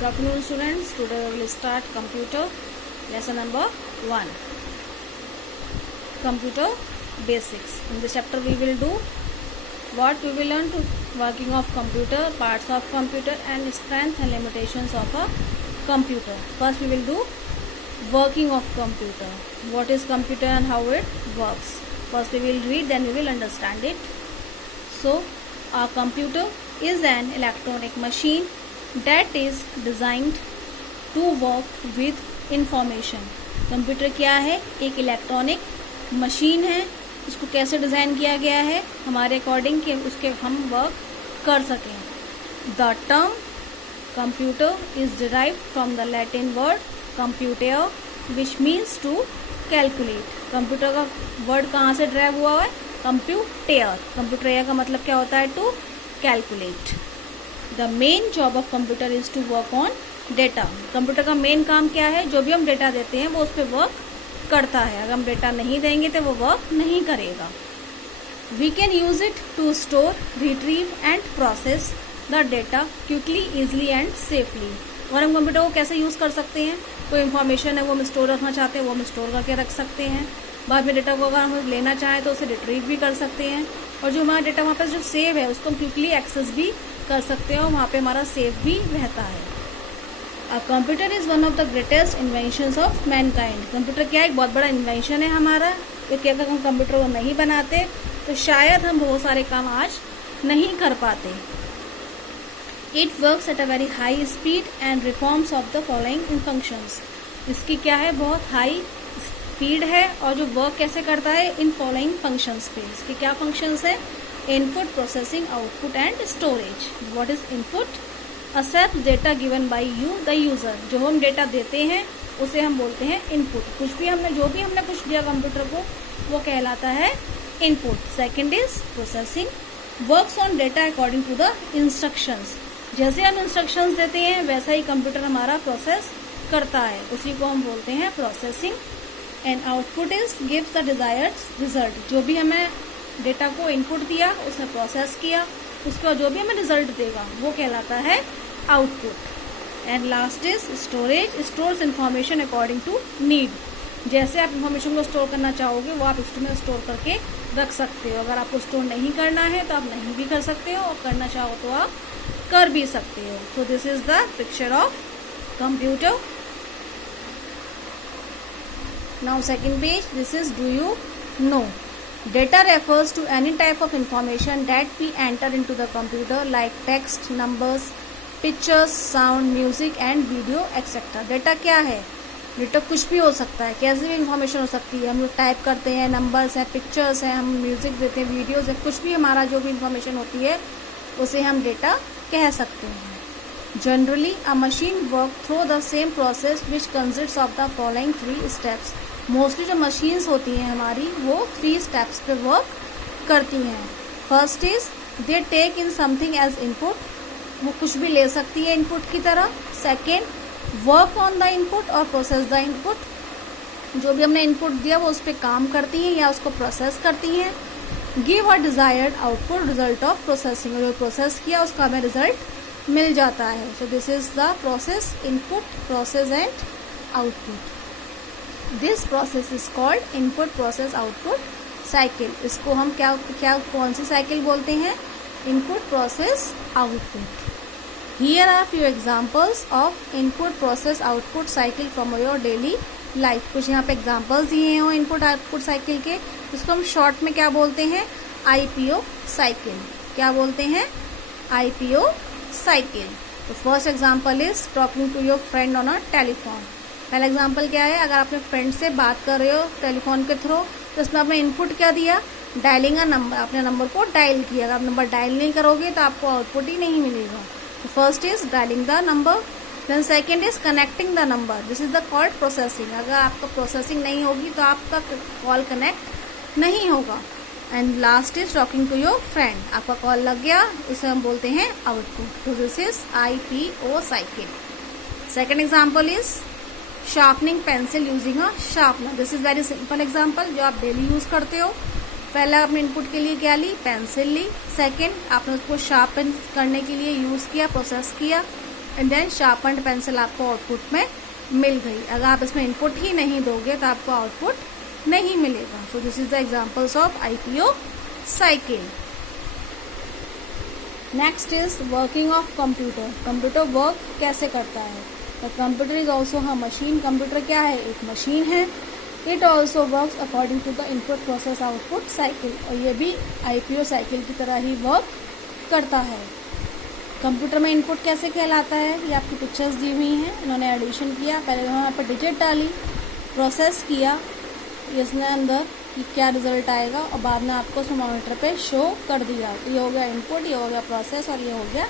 Good afternoon students. Today we will start computer lesson number 1. Computer basics. In this chapter we will do what we will learn to working of computer, parts of computer and strength and limitations of a computer. First we will do working of computer. What is computer and how it works. First we will read, then we will understand it. So a computer is an electronic machine that is designed to work with information. Computer क्या है? एक electronic machine है. इसको कैसे design किया गया है? हमारे अकॉर्डिंग कि उसके हम वर्क कर सकें. The term computer is derived from the Latin word computer which means to calculate. Computer का वर्ड कहाँ से डिराइव हुआ है? कंप्यूटर. कंप्यूटर का मतलब क्या होता है? To calculate. The main job of computer is to work on data. Computer का मेन काम क्या है? जो भी हम डेटा देते हैं वो उस पर वर्क करता है. अगर हम डेटा नहीं देंगे तो वो वर्क नहीं करेगा. We can use it to store, retrieve and process the data quickly, easily and safely. और हम कंप्यूटर को कैसे यूज कर सकते हैं? कोई इन्फॉर्मेशन है वो हम स्टोर रखना चाहते हैं, वो हम स्टोर करके रख सकते हैं. बाद में डेटा को अगर हम लेना चाहें तो उसे रिट्रीव भी कर सकते हैं. और जो हमारा डेटा वहाँ पर जो सेव है उसको हम क्विकली एक्सेस भी कर सकते हैं और वहाँ पे हमारा सेव भी रहता है. A computer is one of the greatest inventions of Mankind. Computer क्या है? एक बहुत बड़ा इन्वेंशन है हमारा. क्योंकि अगर हम कंप्यूटर को नहीं बनाते तो शायद हम बहुत सारे काम आज नहीं कर पाते. It works at a very high speed and reforms of the following functions. इसकी क्या है? बहुत हाई स्पीड है. और जो वर्क कैसे करता है? इन फॉलोइंग फंक्शंस पे. इसके क्या फंक्शंस है? Input, processing, output and storage. What is input? Accept data given by you the user. जो हम डेटा देते हैं उसे हम बोलते हैं इनपुट. कुछ भी हमने कुछ दिया कंप्यूटर को वो कहलाता है input. Second is processing. Works on data according to the instructions. जैसे हम इंस्ट्रक्शंस देते हैं वैसा ही कंप्यूटर हमारा प्रोसेस करता है, उसी को हम बोलते हैं processing. And output is give the desired result. जो भी हमें डेटा को इनपुट दिया उसने प्रोसेस किया, उसका जो भी हमें रिजल्ट देगा वो कहलाता है output. And last is storage. Stores information according to need. जैसे आप इंफॉर्मेशन को स्टोर करना चाहोगे वो आप इसमें स्टोर करके रख सकते हो. अगर आपको स्टोर नहीं करना है तो आप नहीं भी कर सकते हो, और करना चाहो तो आप कर भी सकते हो. सो this is the picture of computer. Now second page. This is do you no. Data refers to any type of information that we enter into the computer like text, numbers, pictures, sound, music and video etc. Data क्या है? Data कुछ भी हो सकता है, कैसे भी information हो सकती है. हम लोग टाइप करते हैं, नंबर्स हैं, पिक्चर्स हैं, हम म्यूजिक देते हैं, वीडियोज है, कुछ भी हमारा जो भी इंफॉर्मेशन होती है उसे हम डेटा कह सकते हैं. Generally a machine work through the same process which consist of the following 3 steps. Mostly जो मशीन्स होती हैं हमारी वो 3 स्टेप्स पे वर्क करती हैं. First is they take in something as input. वो कुछ भी ले सकती है इनपुट की तरह. Second, work on the input और प्रोसेस द इनपुट. जो भी हमने इनपुट दिया वो उस पर काम करती हैं या उसको प्रोसेस करती हैं. Give a desired output result of processing. जो प्रोसेस किया उसका हमें रिजल्ट मिल जाता है. So this is the process, input, process and output. This process is called input process output cycle. इसको हम कौन सी साइकिल बोलते हैं? Input process output. Here are few examples of input process output cycle from your daily life. कुछ यहाँ पे examples दिए हैं इनपुट आउटपुट साइकिल के. इसको हम शॉर्ट में क्या बोलते हैं? IPO cycle. क्या बोलते हैं? IPO cycle. तो first example is talking to your friend on a telephone. पहला एग्जाम्पल क्या है? अगर अपने फ्रेंड से बात कर रहे हो टेलीफोन के थ्रू तो इसमें आपने इनपुट क्या दिया? Dialing a number. अपने नंबर को डायल किया. अगर आप नंबर डायल नहीं करोगे तो आपको आउटपुट ही नहीं मिलेगा. तो first is dialing the number. Then second is connecting the number. This is the called processing. अगर आपका प्रोसेसिंग नहीं होगी तो आपका कॉल कनेक्ट नहीं होगा. And last is talking to your friend. आपका कॉल लग गया, इसे हम बोलते हैं आउटपुट. तो this is IPO cycle. Second example is sharpening pencil using a sharpener. This is very simple example जो आप डेली यूज करते हो. पहले आपने इनपुट के लिए क्या ली? पेंसिल ली. सेकेंड, आपने उसको शार्पन करने के लिए यूज किया, प्रोसेस किया. एंड देन शार्पन्ड पेंसिल आपको आउटपुट में मिल गई। अगर आप इसमें इनपुट ही नहीं दोगे तो आपको आउटपुट नहीं मिलेगा। So this is the examples of IPO cycle. Next is working of computer. Computer work कैसे करता है? द computer is also a machine. Computer क्या है? एक मशीन है। It also works according to the input process output cycle. और ये भी आईपीओ साइकिल की तरह ही वर्क करता है। कंप्यूटर में इनपुट कैसे कहलाता है? ये आपकी पिक्चर्स दी हुई हैं। इन्होंने एडिशन किया, पहले इन्होंने यहाँ पर डिजिट डाली, प्रोसेस किया इसने अंदर कि क्या रिजल्ट आएगा, और बाद में आपको उसमें मॉनिटर पे शो कर दिया। तो ये हो गया इनपुट, ये हो गया प्रोसेस और ये हो गया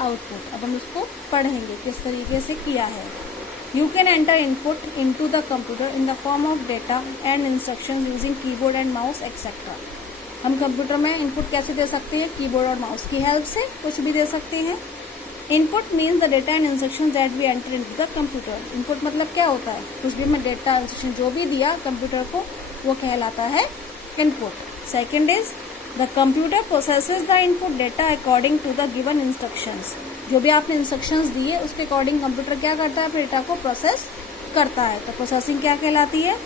आउटपुट। अब हम इसको पढ़ेंगे किस तरीके से किया है। You can enter input into the computer in the form of data and instructions using keyboard and mouse etcetera. हम कंप्यूटर में इनपुट कैसे दे सकते हैं? कीबोर्ड और माउस की हेल्प से कुछ भी दे सकते हैं। Input means the data and instruction that we enter into the computer. Input मतलब क्या होता है? कुछ भी हमें डेटा इंस्ट्रक्शन जो भी दिया कंप्यूटर को वो कहलाता है input. Second is the computer processes the input data according to the given instructions. जो भी आपने इंस्ट्रक्शंस दिए उसके अकॉर्डिंग कंप्यूटर क्या करता है? डेटा को प्रोसेस करता है। तो प्रोसेसिंग क्या कहलाती है?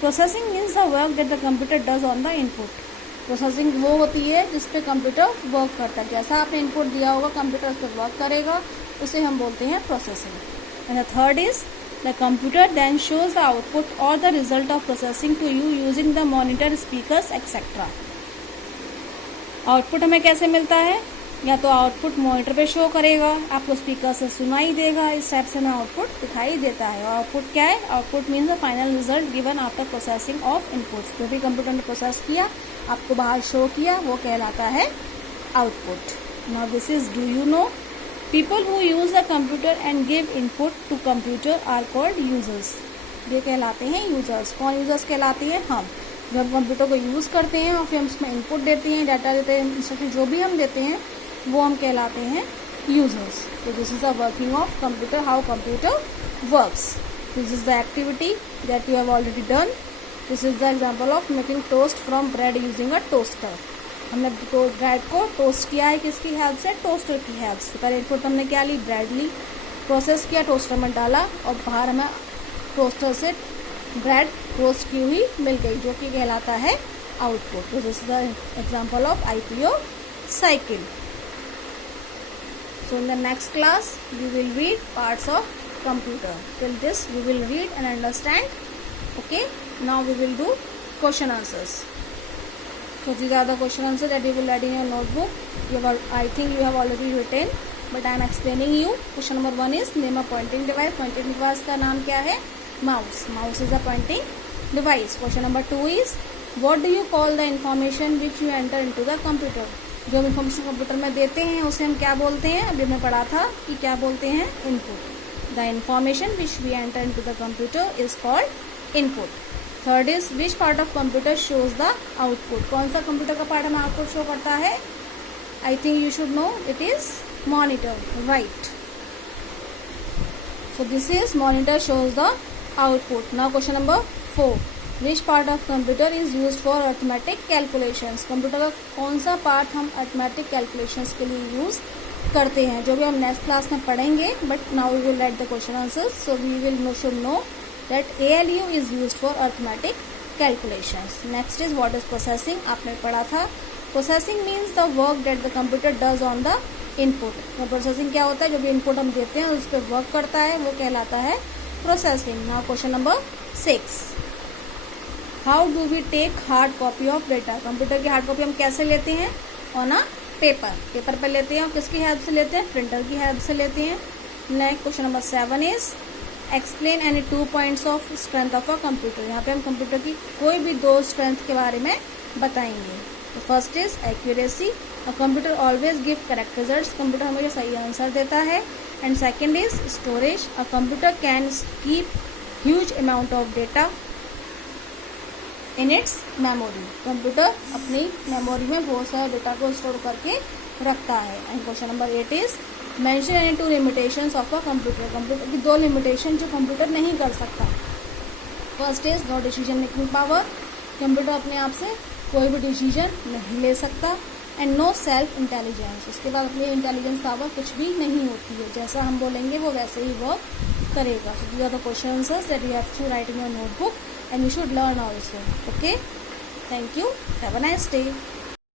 Processing means the work that the computer does on the input. Processing वो होती है जिसपे कंप्यूटर वर्क करता है। जैसा आपने इनपुट दिया होगा कंप्यूटर उस पर वर्क करेगा, उसे हम बोलते हैं processing. And the third is the computer then shows the output और the result of processing to you using the monitor, speakers etcetera. Output हमें कैसे मिलता है? या तो आउटपुट मॉनिटर पे शो करेगा, आपको स्पीकर से सुनाई देगा, इस टाइप से हमें आउटपुट दिखाई देता है। और आउटपुट क्या है? Output means the final result given after processing of inputs. जो भी कंप्यूटर ने प्रोसेस किया, आपको बाहर शो किया, वो कहलाता है output. Now this is, do you know, people who use the computer and give input to computer are called users. ये कहलाते हैं यूजर्स। कौन यूजर्स कहलाते हैं? हम। जब हम कंप्यूटर को यूज करते हैं और फिर हम उसमें इनपुट देते हैं, डाटा देते हैं, इंस्ट्रक्शन जो भी हम देते हैं वो हम कहलाते हैं यूजर्स। तो this is the working of computer, how computer works. This is the activity that you have already done. This is the example of making toast from bread using a toaster. हमने bread को toast किया है किसकी help से? Toaster की help से। पहले input हमने क्या ली? ब्रेड ली, प्रोसेस किया, टोस्टर में डाला और बाहर हमें टोस्टर से ब्रेड रोस्ट की हुई मिल गई, जो कि कहलाता है आउटपुट। तो this is the example of IPO cycle. So in the next class we will read parts of computer. Till this we will read and understand. Okay, now we will do question answers. So these are the question answers that you will write in your notebook. I think you have already written, but I am explaining you. Question number 1 is name a pointing device. Pointing device का नाम क्या है? Mouse. Mouse is a pointing device. Question number 2 is what do you call the information which you enter into the computer? जो हम information computer में देते हैं उसे हम क्या बोलते हैं? अभी हमने पढ़ा था कि क्या बोलते हैं? Input. The information which we enter into the computer is called input. Third is which part of computer shows the output. कौन सा कंप्यूटर का पार्ट हमें आउटपुट शो करता है? I think you should know, it is monitor, right. So this is monitor shows the output. Now question number 4, which part of computer is use for arithmetic calculations. Computer का कौन सा part हम arithmetic calculations के लिए use करते हैं? जो भी हम नेक्स्ट क्लास में पढ़ेंगे, but now we will write the question answers. So we will should know that ALU is use for arithmetic calculations. Next is what is processing. आपने पढ़ा था, processing means the work that the computer does on the input. Processing क्या होता है? जो भी input हम देते हैं उस पर वर्क करता है, वो कहलाता है processing. Now question number 6, how do we take hard copy of data. Computer की हार्ड कॉपी हम कैसे लेते हैं? On a paper. पेपर पर लेते हैं और किसकी हेल्प से लेते हैं? प्रिंटर की हेल्प से लेते हैं। Next question number 7 is explain any 2 points of strength of a computer. यहाँ पे हम कंप्यूटर की कोई भी 2 स्ट्रेंथ के बारे में बताएंगे। तो first is accuracy. A computer always give correct results. Computer हमेशा सही आंसर देता है। And second is storage. A computer can keep huge amount of data in its memory. Computer अपनी मेमोरी में बहुत सारे डेटा को स्टोर करके रखता है। And question number 8 is mention any 2 limitations of a computer. Computer की 2 लिमिटेशन जो कंप्यूटर नहीं कर सकता। First is know decision making power. Computer अपने आप से कोई भी डिसीजन नहीं ले सकता। And no self intelligence. उसके बाद अपनी इंटेलिजेंस पावर कुछ भी नहीं होती है, जैसा हम बोलेंगे वो वैसे ही वर्क करेगा। So these are the question answers that you have to write in your notebook and you should learn also. Okay, thank you, have a nice day.